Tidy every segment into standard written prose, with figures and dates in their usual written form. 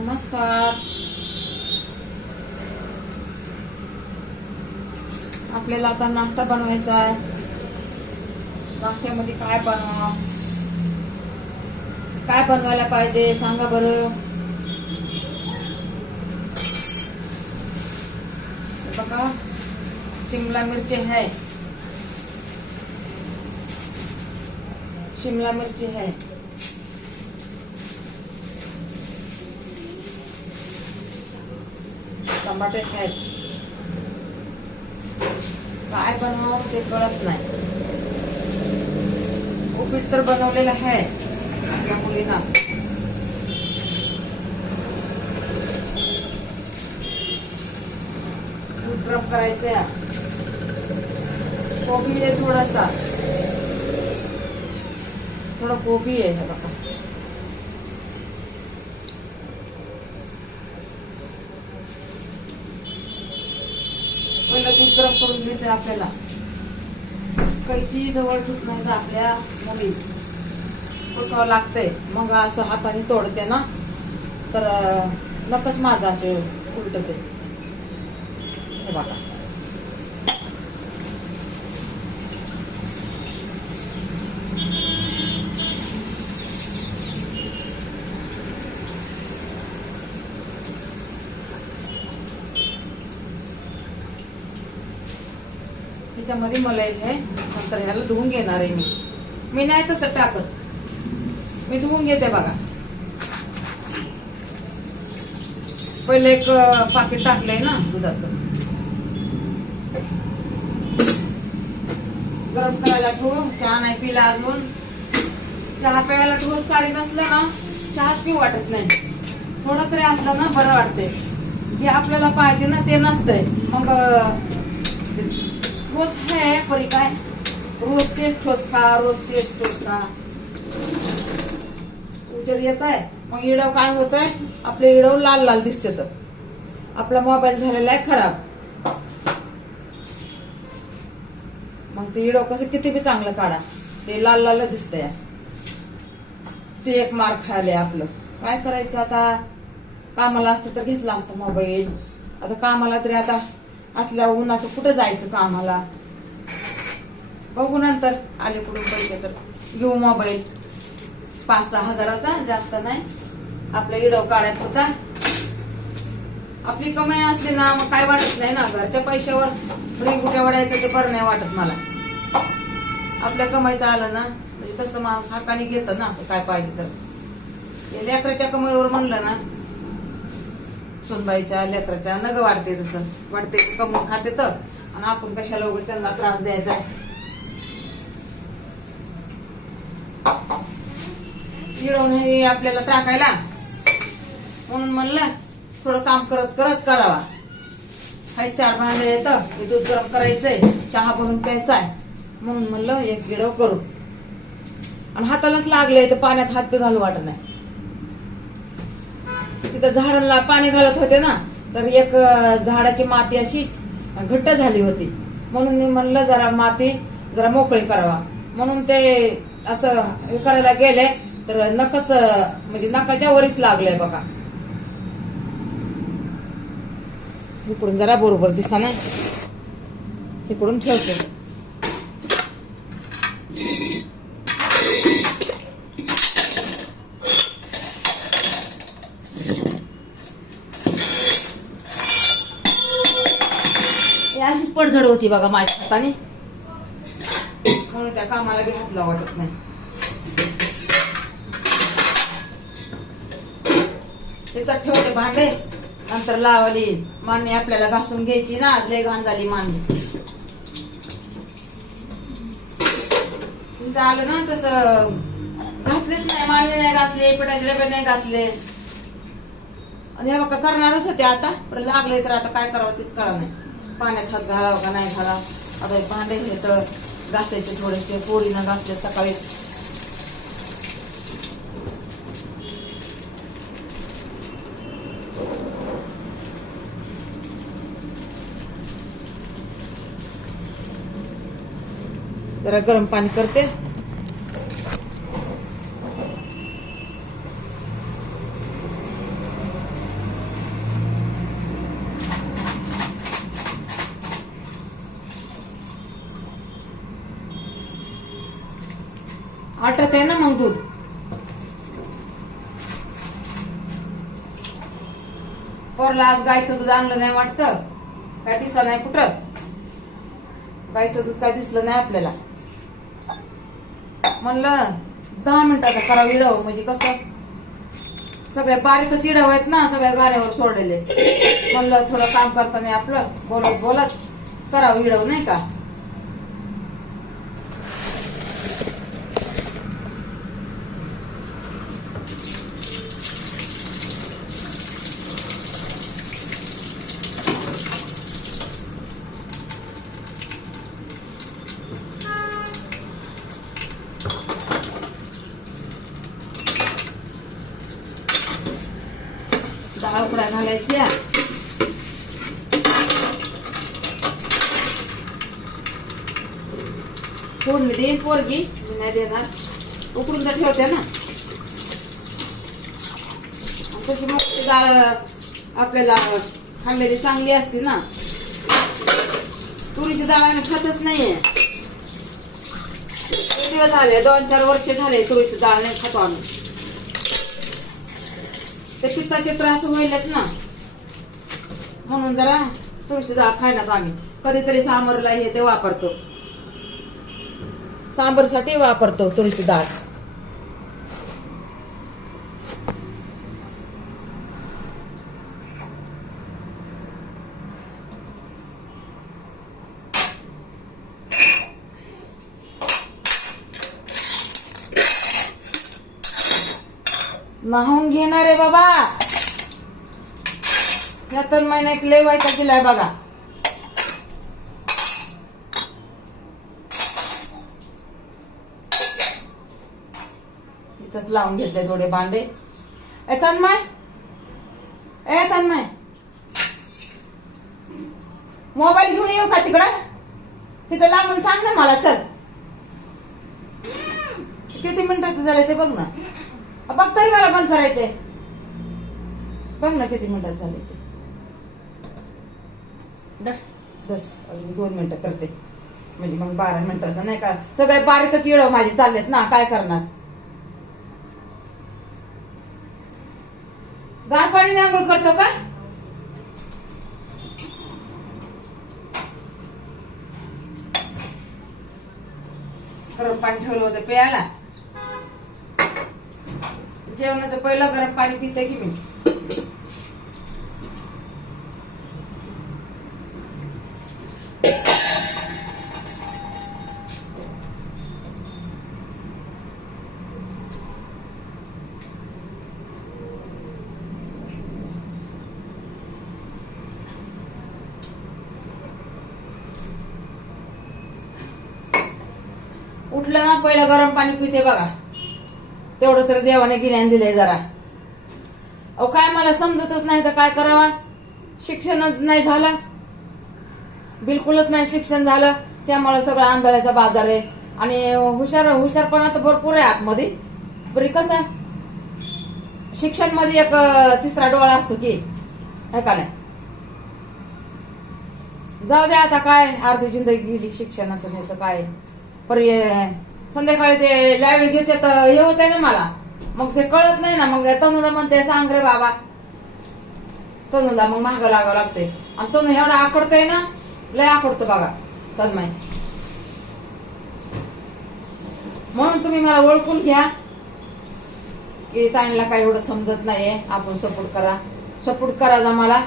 नमस्कार. आपल्याला आता नाश्ता बनवायचा आहे. नाश्त्यामध्ये काय बनवायला पाहिजे सांगा बरं. बघा, शिमला मिरची आहे, शिमला मिरची है, टमाटे आहेत. काय बनवावं ते कळत नाही. उपीट तर बनवलेलं आहे आपल्या मुलींना. दूध गरम करायचं. कोबी आहे थोडं कोबी आहे बघा. पहिलं दूध गरम करून घ्यायचं आपल्याला. कैची जवळ ठेवत नाही तर आपल्या मुली उठवावं लागतंय. मग असं हाताने तोडते ना तर नकच माझं असे उलटते. हे बघा, ह्याच्यामध्ये मलाई आहे. नंतर ह्याला धुवून घेणार आहे मी नाही तसं टाकत, मी धुवून घेते बघा. पहिले एक पाकिट टाकलंय ना दुधाचं. गरम करायला ठेवू. चहा नाही पिला अजून. चहा प्यायला ठेवूच काढीत असलं ना चहाच पिऊ वाटत नाही. थोडं तरी असलं ना बरं वाटते. जे आपल्याला पाहिजे ना ते नसतंय. मग रोज है परी काय रोज तेच ठोस खा. उजेड येत आहे मग इडव काय होत आहे, आपले इडव लाल लाल दिसते. तर आपला मोबाईल झालेला आहे खराब. मग ते इडव कसं किती बी चांगलं काढा ते लाल लाल दिसतंय. ते एक मार खायला आपलं. काय करायचं आता. कामाला असतं तर घेतला असतं मोबाईल. आता कामाला तरी आता असल्या उन्हाचं कुठं जायचं कामाला. बघू नंतर आले कुठून पैसे तर घेऊ मोबाईल. 5-6 हजाराचा, जास्त नाही. आपलं इडव काढायचं होता. आपली कमाई असली ना मग काय वाटत नाही ना. घरच्या पैशावर फ्री कुठे वाढायचं ते बरं नाही वाटत मला. आपल्या कमाईचं आलं ना म्हणजे तसं माणूस हाताने घेतं ना असं काय पाहिजे तर. लेकराच्या कमाईवर म्हणलं ना, सुनबाईच्या लेकराच्या नग वाढते. तसं वाटते कमवून खाते तर, आणि आपण कशाला वगैरे त्यांना त्रास द्यायचा. इडवून हे आपल्याला टाकायला म्हणून म्हणलं थोडं काम करत करत करावा. हाय 4 भांडे येतं. दूध गरम करायचंय, चहा बनवून प्यायचाय म्हणून म्हणलं एक गिडव करू. आणि हातालाच लागलंय तर पाण्यात हात बी घालू वाटत नाही. तिथं झाडांना पाणी घालत होते ना तर एक झाडाची माती अशी घट्ट झाली होती. म्हणून मी म्हणलं जरा माती जरा मोकळी करावा. म्हणून ते असं हे करायला गेले तर नकच म्हणजे नकाच्या वरच लागलंय बघा. इकडून जरा बरोबर दिसा ना, इकडून ठेवते. अशी पडझड होती बघा माझ्या हाताने, म्हणून त्या कामाला बी हात लावू वाटत नाही. तिथं ठेवते भांडे. नंतर लावली मांडणी आपल्याला घासून घ्यायची ना. लय घाण झाली मांडणी. तिथं आलं ना तसं घासलेच नाही. मांडणी नाही घासले, पिठाचे डबे नाही घासले. आणि हे बघा करणारच होते आता पण लागले तर आता काय करावं तेच कळा नाही. पाण्यात हात घालावं का नाही घालावं. आता भांडे हे तर घासायचे थोडेसे. पोळीनं घासले सकाळी. जरा गरम पाणी करते. आटत आहे ना मग दूध. पोरला आज गायचं दूध आणलं नाही वाटतं, काय दिसलं नाही कुठं. गायचं दूध काय दिसलं नाही आपल्याला. म्हणलं 10 मिनिटाचा करावं इडव, म्हणजे कसं सगळे बारीकच इडव आहेत ना, सगळ्या गाण्यावर सोडलेले. म्हणलं थोडं काम करताना आपलं बोलत बोलत करावं इडव, नाही का. डाळ उकड्या घालायच्या. फोडणी देईन पोरगी, मी नाही देणार. उकडून तर ठेवते ना. तशी मग डाळ आपल्याला खाल्लेली चांगली असते ना. तुरीची डाळ आम्ही खातच नाहीये. किती दिवस झाले, 2-4 वर्ष झाले तुरीची डाळ नाही खातो आम्ही. ते पित्ताचे त्रास व्हायलेत ना, म्हणून जरा तुळशी डाळ खायनात आम्ही. कधीतरी सांबरला हे ते वापरतो, सांबरसाठी वापरतो तुळशी डाळ. नाहून घेणार आहे बाबा. यातून महिना एक लय व्हायचा दिलाय बघा. इथंच लावून घेतले थोडे भांडे. ए तन्मय, मोबाईल घेऊन येऊ का तिकडं? तिथं लांबून सांग ना मला. चल, किती मिनिटाचं झाले ते बघ ना. बघ तरी मला बंद करायचंय. बघ ना किती मिनिटात झाले ते. 2 मिनिटं करते, म्हणजे मग 12 मिनिटाचं नाही का. सगळे बारीकच येडव माझे चाललेत ना, काय करणार. गार पाणीने आंघोळ करतो का? गरम पाणी ठेवलं होतं प्यायला. जेवणाचं पहिलं गरम पाणी पिते की मी. उठलं ना पहिलं गरम पाणी पिते बघा. तेवढं तर देवाने गिन्यान दिलंय जरा. अहो काय मला समजतच नाही तर काय करावा. शिक्षणच नाही झालं, बिलकुलच नाही शिक्षण झालं. त्यामुळे सगळं आंधळ्याचा बाजार आहे. आणि हुशारपणा तर भरपूर आहे आतमध्ये. बरी कसं शिक्षण मध्ये एक तिसरा डोळा असतो की, है का नाही. जाऊ द्या आता, काय अर्धी जिंदगी गेली शिक्षणाचं. ह्याचं काय संध्याकाळी ते लाईव्ह घेते तर हे होत आहे ना मला. मग ते कळत नाही ना. मग तनुला म्हणते सांग रे बाबा. तनुला मग महाग लागावं लागते. आणि तनु एवढा आकडतोय ना, लय आकडतो बघा तन्मय. म्हणून तुम्ही मला ओळखून घ्या की ताईंला काही एवढं समजत नाहीये. आपण सपोर्ट करा जा. मला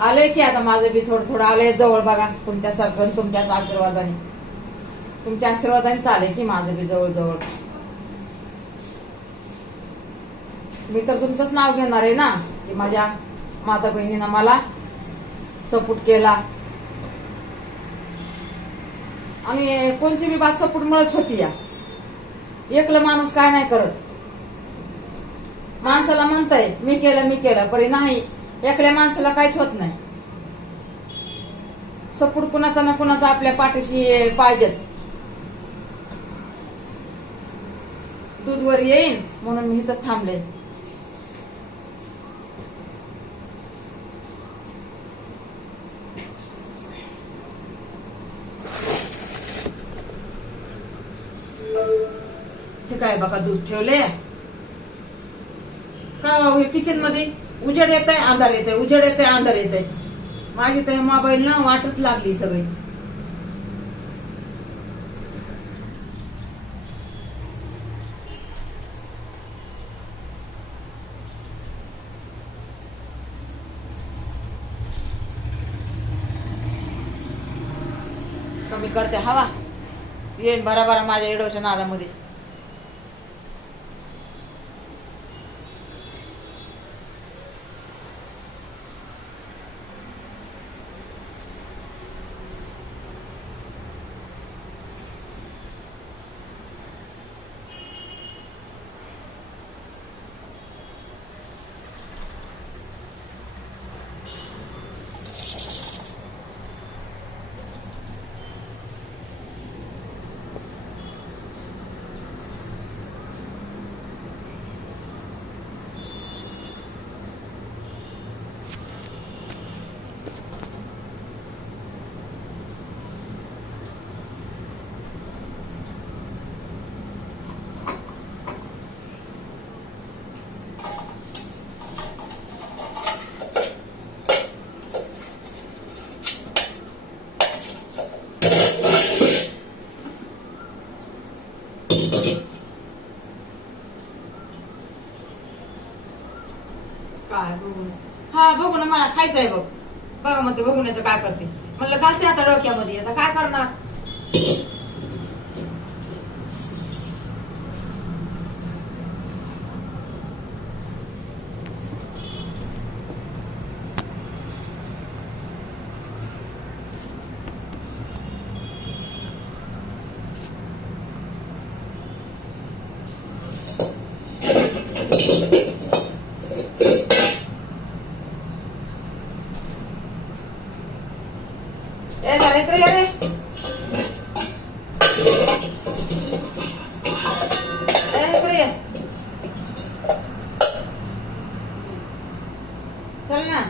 आलंय की आता माझं बी थोडं आलंय जवळ बघा. तुमच्यासारखं तुमच्याच आशीर्वादाने चालेल की माझं बी जवळ. मी तर तुमचंच नाव घेणार आहे ना, की माझ्या माता बहिणीनं मला सपोर्ट केला. आणि कोणची बी बात सपोर्ट मिळत होती. या एकलं माणूस काय नाही करत. माणसाला म्हणताय मी केलं परी नाही. एकल्या माणसाला काहीच होत नाही. सपोर्ट कुणाचा ना कुणाचा आपल्या पाठीशी पाहिजेच. दूध वर येईन म्हणून मी इथं थांबले. हे काय बघा दूध ठेवले का हे किचन मध्ये उजेड येत आहे अंधार येत आहे उजेड येत आहे अंधार येत आहे माझी तर मोबाईल ना वाटच लागली सगळी कमी करते हवा येईन बराबर माझ्या एडोच्या नादामध्ये काय बघू हा बघू ना मला खायचंय बघ बघा म्हणते बघून काय करते म्हणलं घालते आता डोक्यामध्ये आता काय करणार ए जरा इकडे ये रे इकडे ये चल ना